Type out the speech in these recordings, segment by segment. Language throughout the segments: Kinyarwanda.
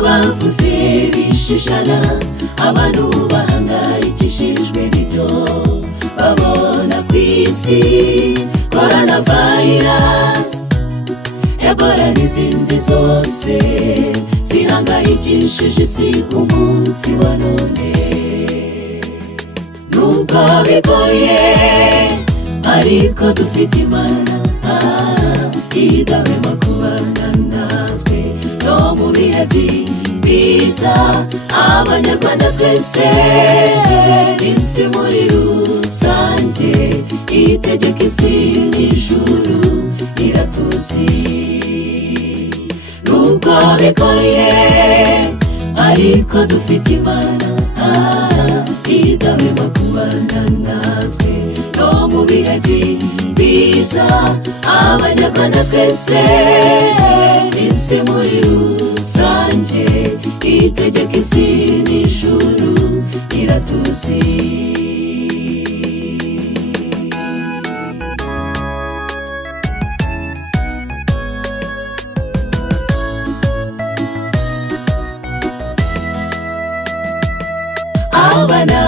bamwe bavuze bishishana, abantu bahangayikishijwe n'ibyo babona ku isi. Coronavirus, Ebola n'izindi zose zihangayikishije isi umunsi wa none. Nubwo bigoye ariko dufite Imana idahwema kubana natwe no mu bihe biza. Abanyarwanda twese, isi muri rusange, itegeka isi n'ijuru iratuzi. Nubwo bigoye ariko dufite Imana idahwema kubana natwe no mu bihe biza. Abanyarwanda twese, isi muri rusange, itegeka isi n'ijuru iratuzi. Abana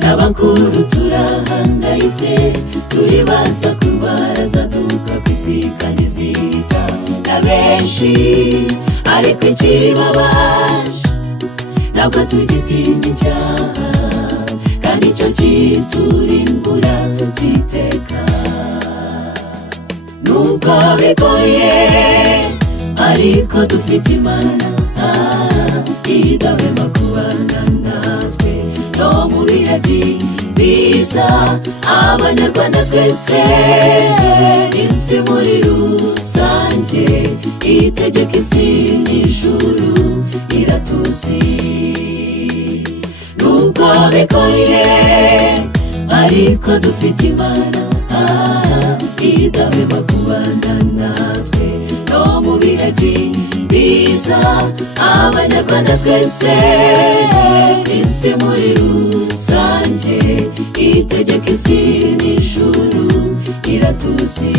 n'abakuru turahangayitse, turibaza ku ndwara zaduka ku isi kandi zihita na benshi. Ariko ikibabaje ntabwo tugitinya icyaha, kandi icyo kiturimbura giteka. Nubwo bigoye ariko dufite Imana idahwema kubana natwe no mu bihe biza. Abanyarwanda twese, isi muri rusange, itegeka isi n'ijuru iratuzi. Nubwo bigoye ariko dufite Imana idahwema kubana natwe no mu bihe biza. Abanyarwanda twese, isi muri rusange, itegeka isi n'ijuru iratuzi.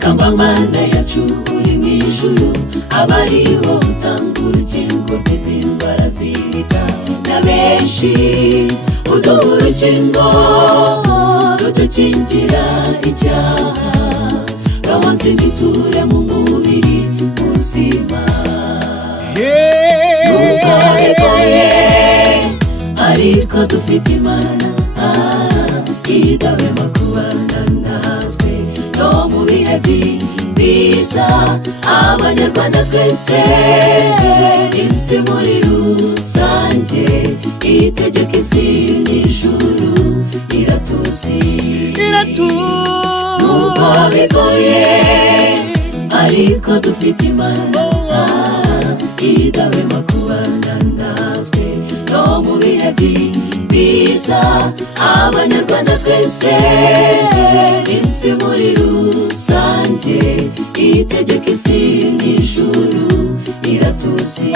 Kamba Mana yacu uri mu ijuru, abariho utanga urukingo rw'izi ndwara zihita na benshi. Uduha urukingo rudukingira icyaha, roho nzima iture mu mubiri muzima. Nubwo bigoye ariko dufite Imana idahwema kubana natwe no mu bihe biza. Abanyarwanda twese, isi muri rusange, itegeka isi n'ijuru iratuzi. Nubwo bigoye ariko dufite Imana idahwema kubana natwe no mu bihe biza. Abanyarwanda twese, isi muri rusange, itegeka isi n'ijuru iratuzi.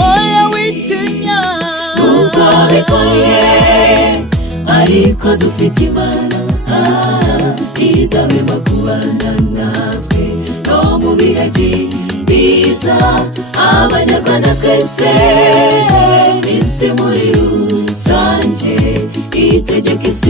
Nubwo bigoye ariko dufite Imana idahwema kubana natwe no mu bihe biza. Abanyarwanda twese, isi muri rusange, itegeka isi